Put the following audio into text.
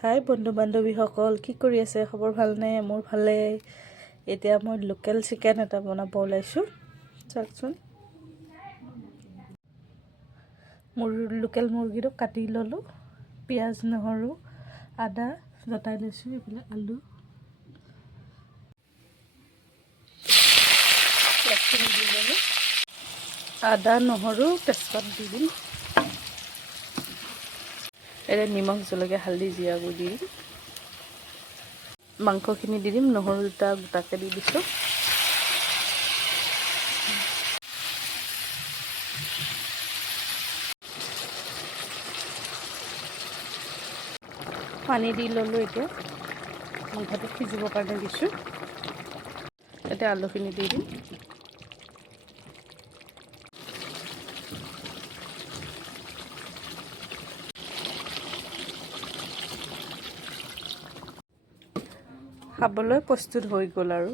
হাই বন্ধু বান্ধৱীসকল, কি কৰি আছে? খবৰ ভালনে? মোৰ ভালে। এতিয়া মই লোকেল চিকেন এটা বনাব ওলাইছোঁ। চাওকচোন, লোকেল মুৰ্গীটো কাটি ল'লোঁ। পিঁয়াজ, নহৰু, আদা জটাই লৈছোঁ। এইফালে আলু দি ল'লোঁ। আদা, নহৰু, তেজপাত দি দিম। এতিয়া নিমখ, জলকীয়া, হালধি, জিৰা গুড়ি দি দিম। মাংসখিনি দি দিম। নহৰু দুটা গোটাকৈ দি দিছোঁ। পানী দি ল'লোঁ। এতিয়া মাংসটো সিজিবৰ কাৰণে দিছোঁ। এতিয়া আলুখিনি দি দিম। খাবলৈ প্ৰস্তুত হৈ গ'ল আৰু